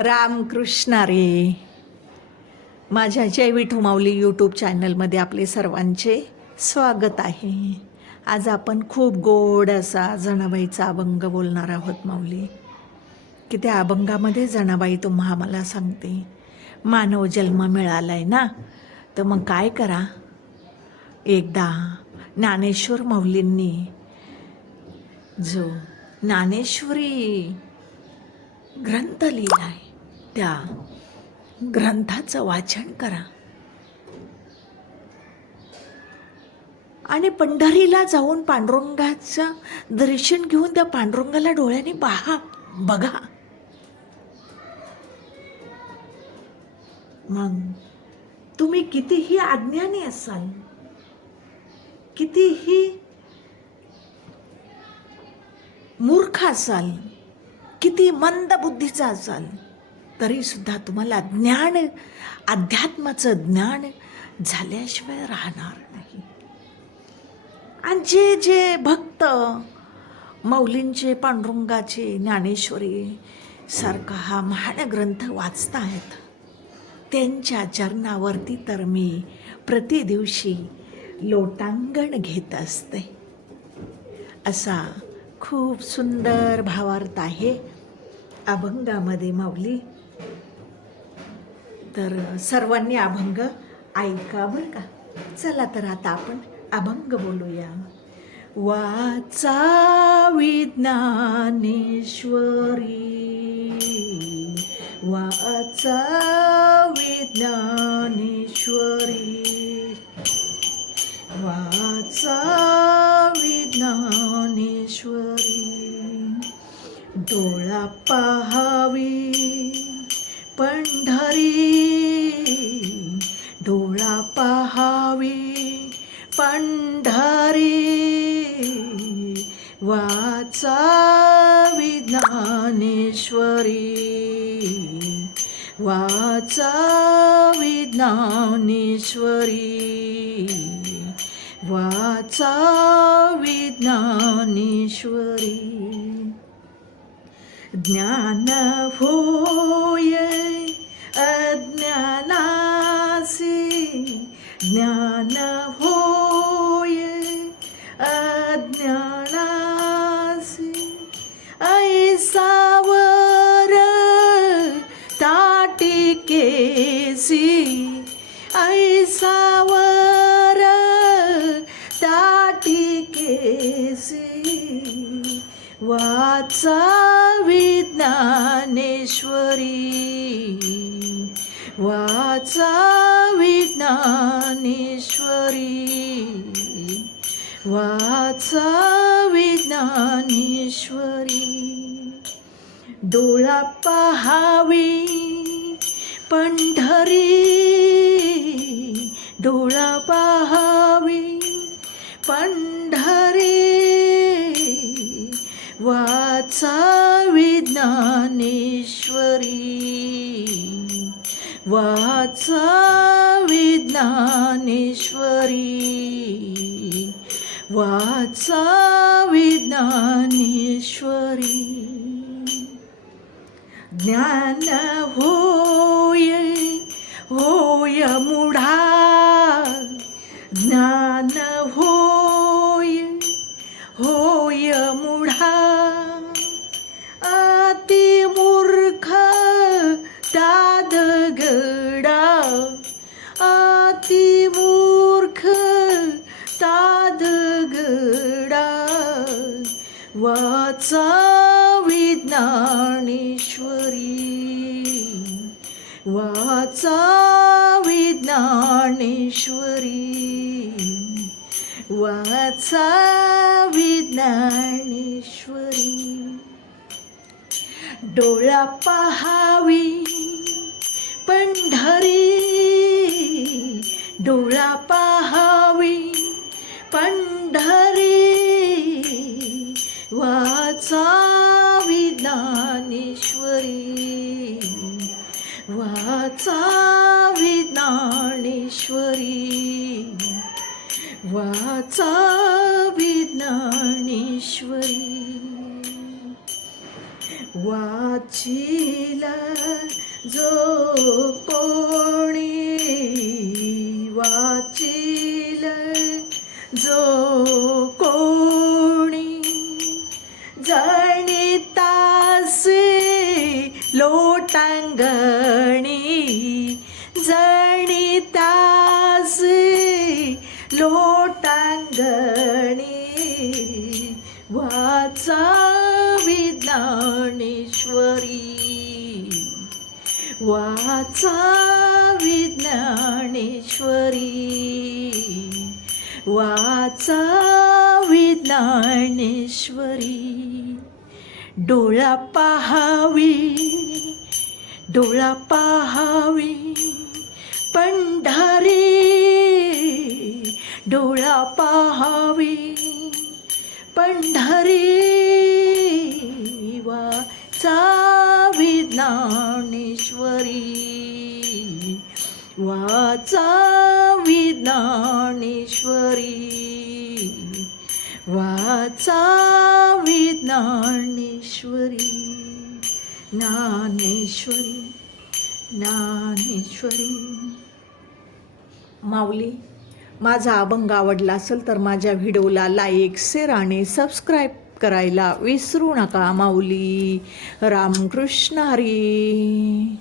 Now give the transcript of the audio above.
रामकृष्ण रे. माझ्या जय विठू माऊली यूट्यूब चॅनलमध्ये आपले सर्वांचे स्वागत आहे. आज आपण खूप गोड असा जनाबाईचा अभंग बोलणार आहोत माऊली. की त्या अभंगामध्ये जनाबाई तुम्हा मला सांगते, मानव जन्म मिळालाय ना, तर मग काय करा. एकदा ज्ञानेश्वर माऊलींनी जो ज्ञानेश्वरी ग्रंथ लिहिलाय, त्या ग्रंथाचं वाचन करा आणि पंढरीला जाऊन पांडुरंगाचं दर्शन घेऊन त्या पांडुरंगाला डोळ्याने बघा. मग तुम्ही कितीही अज्ञानी असाल, कितीही मूर्ख असाल, किती मंद बुद्धीचा असाल, तरी सुद्धा तुम्हाला ज्ञान, अध्यात्माचं ज्ञान झाल्याशिवाय राहणार नाही. आणि जे जे भक्त माऊलींचे, पांडुरंगाचे, ज्ञानेश्वरी सारखा हा महान ग्रंथ वाचतायत, त्यांच्या चरणावरती तर मी प्रतिदिवशी लोटांगण घेत असते. असा खूप सुंदर भावार्थ आहे अभंगामध्ये माऊली. तर सर्वांनी अभंग ऐका बरं का. चला तर आता आपण अभंग बोलूया. वाचावी ज्ञानेश्वरी, वाचावी ज्ञानेश्वरी, वाचावी ज्ञानेश्वरी. डोळा पाहावी पंढरी, डोळा पाहावी पंढरी, वाचावी ज्ञानेश्वरी, वाचावी ज्ञानेश्वरी, वाचावी ज्ञानेश्वरी. ज्ञान होय अज्ञानासी, ज्ञान होय अज्ञानासी. ऐसावर ताटिकेसी, ऐसावर ताटिकेसी. वाचावी ज्ञानेश्वरी, वाचावी ज्ञानेश्वरी, वाचावी ज्ञानेश्वरी. डोळा पाहावी पंढरी, डोळा पाहावी पंढरी, वाचावी ज्ञानेश्वरी, वाचावी ज्ञानेश्वरी, वाचावी ज्ञानेश्वरी. ज्ञान होय होय मूढा, ज्ञान होय होय मूढा. अति मूर्ख तादगडा, अति मूर्ख तादगडा. वाचावी ज्ञानेश्वरी, वाचावी ज्ञानेश्वरी, वाचावी ज्ञानेश्वरी. डोळा पाहावी पंढरी, डोळा पाहावी पंढरी, वाचावी ज्ञानेश्वरी, वाचावी ज्ञानेश्वरी, वाचावी ज्ञानेश्वरी. वाचिल जो कोणी वाचिल जो कोणी जणितासे लोटांगणी जणितासे लोटांगणी वाचावी ज्ञानेश्वरी वाचावी ज्ञानेश्वरी वाचावी ज्ञानेश्वरी डोळा पाहावी पंढरी डोळा पाहावी पंढरी वाचावी ज्ञानेश्वरी वाचावी ज्ञानेश्वरी वाचावी ज्ञानेश्वरी ज्ञानेश्वरी ज्ञानेश्वरी. माऊली, माझा अभंग आवडला असेल तर माझ्या व्हिडिओला लाईक, शेअर आणि सबस्क्राईब करायला विसरू नका. माऊली. रामकृष्ण हरी.